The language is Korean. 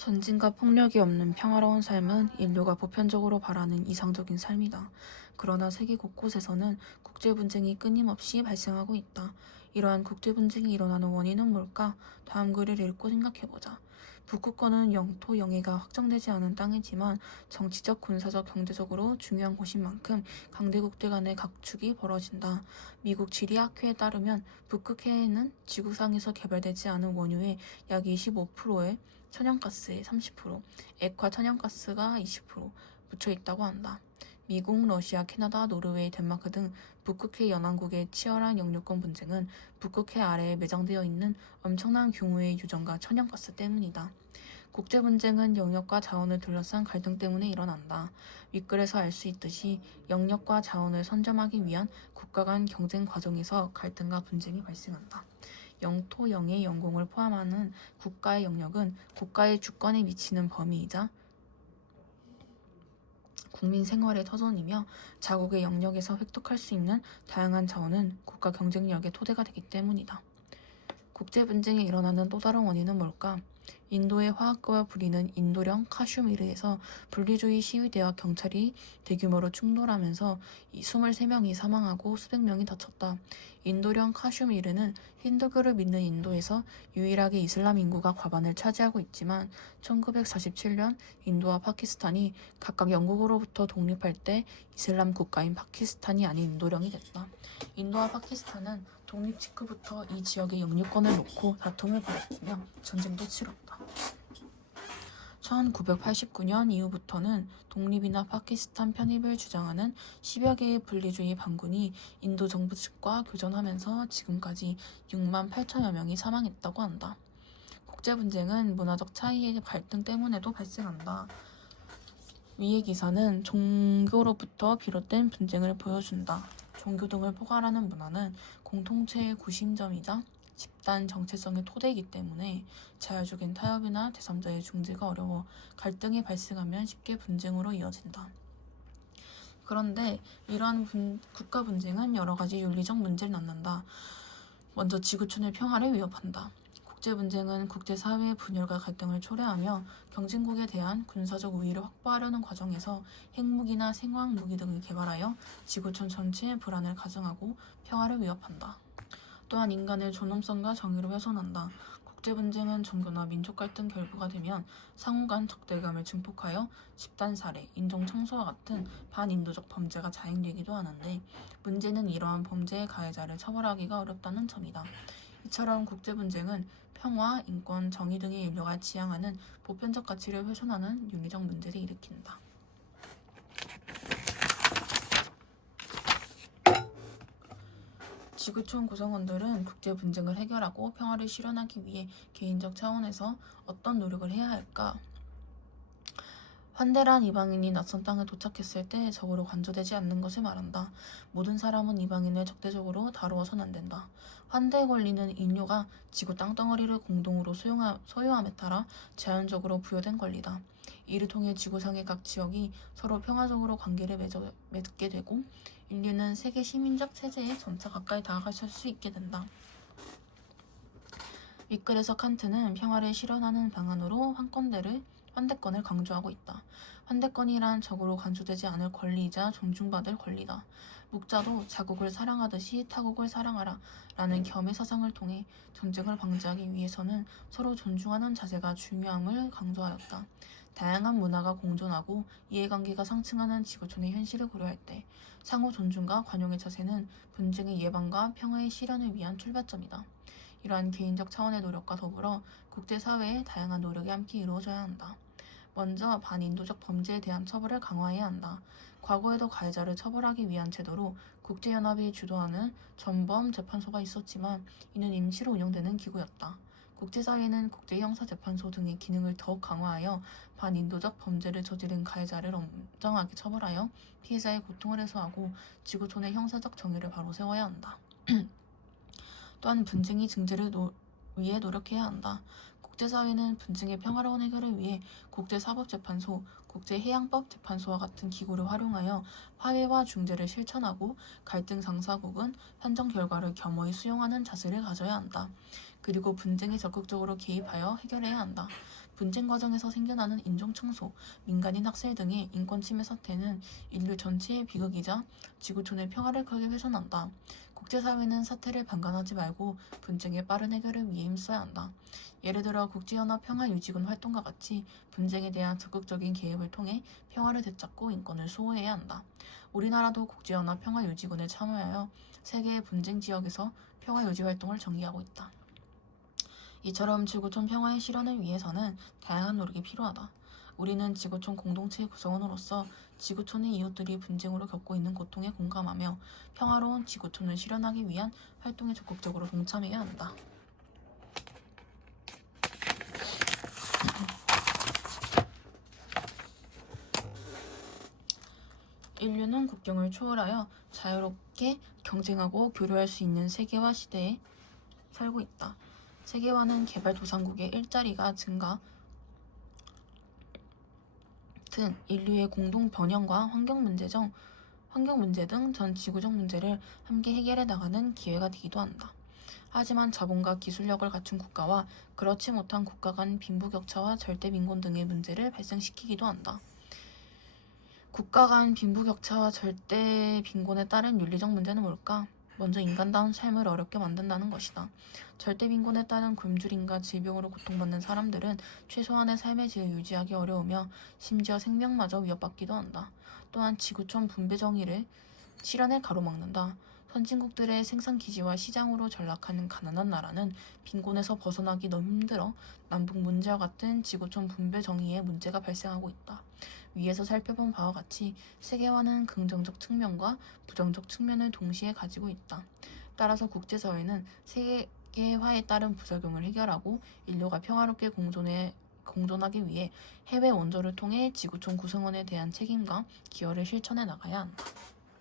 전쟁과 폭력이 없는 평화로운 삶은 인류가 보편적으로 바라는 이상적인 삶이다. 그러나 세계 곳곳에서는 국제분쟁이 끊임없이 발생하고 있다. 이러한 국제분쟁이 일어나는 원인은 뭘까? 다음 글을 읽고 생각해보자. 북극권은 영토 영해가 확정되지 않은 땅이지만 정치적, 군사적, 경제적으로 중요한 곳인 만큼 강대국들 간의 각축이 벌어진다. 미국 지리학회에 따르면 북극해에는 지구상에서 개발되지 않은 원유의 약 25%에 천연가스의 30%, 액화 천연가스가 20% 묻혀 있다고 한다. 미국, 러시아, 캐나다, 노르웨이, 덴마크 등 북극해 연안국의 치열한 영유권 분쟁은 북극해 아래에 매장되어 있는 엄청난 규모의 유전과 천연가스 때문이다. 국제분쟁은 영역과 자원을 둘러싼 갈등 때문에 일어난다. 윗글에서 알 수 있듯이 영역과 자원을 선점하기 위한 국가 간 경쟁 과정에서 갈등과 분쟁이 발생한다. 영토, 영해, 영공을 포함하는 국가의 영역은 국가의 주권에 미치는 범위이자 국민 생활의 터전이며 자국의 영역에서 획득할 수 있는 다양한 자원은 국가 경쟁력의 토대가 되기 때문이다. 국제분쟁이 일어나는 또 다른 원인은 뭘까? 인도의 화학가와 불리는 인도령 카슈미르에서 분리주의 시위대와 경찰이 대규모로 충돌하면서 23명이 사망하고 수백 명이 다쳤다. 인도령 카슈미르는 힌두교를 믿는 인도에서 유일하게 이슬람 인구가 과반을 차지하고 있지만 1947년 인도와 파키스탄이 각각 영국으로부터 독립할 때 이슬람 국가인 파키스탄이 아닌 인도령이 됐다. 인도와 파키스탄은 독립 직후부터 이 지역의 영유권을 놓고 다툼을 벌였으며 전쟁도 치렀다. 1989년 이후부터는 독립이나 파키스탄 편입을 주장하는 10여 개의 분리주의 반군이 인도 정부 측과 교전하면서 지금까지 6만 8천여 명이 사망했다고 한다. 국제분쟁은 문화적 차이의 갈등 때문에도 발생한다. 위의 기사는 종교로부터 비롯된 분쟁을 보여준다. 종교 등을 포괄하는 문화는 공동체의 구심점이자 집단 정체성의 토대이기 때문에 자율적인 타협이나 제3자의 중재가 어려워 갈등이 발생하면 쉽게 분쟁으로 이어진다. 그런데 이러한 국가 분쟁은 여러 가지 윤리적 문제를 낳는다. 먼저 지구촌의 평화를 위협한다. 국제분쟁은 국제사회의 분열과 갈등을 초래하며 경쟁국에 대한 군사적 우위를 확보하려는 과정에서 핵무기나 생화학무기 등을 개발하여 지구촌 전체의 불안을 가중하고 평화를 위협한다. 또한 인간의 존엄성과 정의를 훼손한다. 국제분쟁은 종교나 민족 갈등 결부가 되면 상호 간 적대감을 증폭하여 집단 살해, 인종 청소와 같은 반인도적 범죄가 자행되기도 하는데 문제는 이러한 범죄의 가해자를 처벌하기가 어렵다는 점이다. 이처럼 국제분쟁은 평화, 인권, 정의 등의 인류가 지향하는 보편적 가치를 훼손하는 윤리적 문제를 일으킨다. 지구촌 구성원들은 국제분쟁을 해결하고 평화를 실현하기 위해 개인적 차원에서 어떤 노력을 해야 할까? 환대란 이방인이 낯선 땅에 도착했을 때 적으로 간주되지 않는 것을 말한다. 모든 사람은 이방인을 적대적으로 다루어선 안 된다. 환대의 권리는 인류가 지구 땅덩어리를 공동으로 소유함에 따라 자연적으로 부여된 권리다. 이를 통해 지구상의 각 지역이 서로 평화적으로 관계를 맺게 되고 인류는 세계 시민적 체제에 점차 가까이 다가갈 수 있게 된다. 윗글에서 칸트는 평화를 실현하는 방안으로 환대권을 강조하고 있다. 환대권이란 적으로 간주되지 않을 권리이자 존중받을 권리다. 묵자도 자국을 사랑하듯이 타국을 사랑하라 라는 겸의 사상을 통해 전쟁을 방지하기 위해서는 서로 존중하는 자세가 중요함을 강조하였다. 다양한 문화가 공존하고 이해관계가 상승하는 지구촌의 현실을 고려할 때 상호 존중과 관용의 자세는 분쟁의 예방과 평화의 실현을 위한 출발점이다. 이러한 개인적 차원의 노력과 더불어 국제사회의 다양한 노력이 함께 이루어져야 한다. 먼저 반인도적 범죄에 대한 처벌을 강화해야 한다. 과거에도 가해자를 처벌하기 위한 제도로 국제연합이 주도하는 전범재판소가 있었지만 이는 임시로 운영되는 기구였다. 국제사회는 국제형사재판소 등의 기능을 더욱 강화하여 반인도적 범죄를 저지른 가해자를 엄정하게 처벌하여 피해자의 고통을 해소하고 지구촌의 형사적 정의를 바로 세워야 한다. 또한 분쟁의 증제를 위해 노력해야 한다. 국제사회는 분쟁의 평화로운 해결을 위해 국제사법재판소, 국제해양법재판소와 같은 기구를 활용하여 화해와 중재를 실천하고 갈등 당사국은 판정 결과를 겸허히 수용하는 자세를 가져야 한다. 그리고 분쟁에 적극적으로 개입하여 해결해야 한다. 분쟁 과정에서 생겨나는 인종청소, 민간인 학살 등의 인권침해 사태는 인류 전체의 비극이자 지구촌의 평화를 크게 훼손한다. 국제사회는 사태를 방관하지 말고 분쟁의 빠른 해결을 위해 힘써야 한다. 예를 들어 국제연합 평화유지군 활동과 같이 분쟁에 대한 적극적인 개입을 통해 평화를 되찾고 인권을 수호해야 한다. 우리나라도 국제연합 평화유지군에 참여하여 세계의 분쟁 지역에서 평화유지 활동을 전개하고 있다. 이처럼 지구촌 평화의 실현을 위해서는 다양한 노력이 필요하다. 우리는 지구촌 공동체의 구성원으로서 지구촌의 이웃들이 분쟁으로 겪고 있는 고통에 공감하며 평화로운 지구촌을 실현하기 위한 활동에 적극적으로 동참해야 한다. 인류는 국경을 초월하여 자유롭게 경쟁하고 교류할 수 있는 세계화 시대에 살고 있다. 세계화는 개발도상국의 일자리가 증가 등 인류의 공동 번영과 환경 문제 등 전 지구적 문제를 함께 해결해 나가는 기회가 되기도 한다. 하지만 자본과 기술력을 갖춘 국가와 그렇지 못한 국가 간 빈부격차와 절대빈곤 등의 문제를 발생시키기도 한다. 국가 간 빈부격차와 절대빈곤에 따른 윤리적 문제는 뭘까? 먼저 인간다운 삶을 어렵게 만든다는 것이다. 절대빈곤에 따른 굶주림과 질병으로 고통받는 사람들은 최소한의 삶의 질을 유지하기 어려우며 심지어 생명마저 위협받기도 한다. 또한 지구촌 분배 정의를 실현에 가로막는다. 선진국들의 생산기지와 시장으로 전락하는 가난한 나라는 빈곤에서 벗어나기 너무 힘들어 남북 문제와 같은 지구촌 분배 정의에 문제가 발생하고 있다. 위에서 살펴본 바와 같이 세계화는 긍정적 측면과 부정적 측면을 동시에 가지고 있다. 따라서 국제사회는 세계화에 따른 부작용을 해결하고 인류가 평화롭게 공존하기 위해 해외 원조를 통해 지구촌 구성원에 대한 책임과 기여를 실천해 나가야 한다.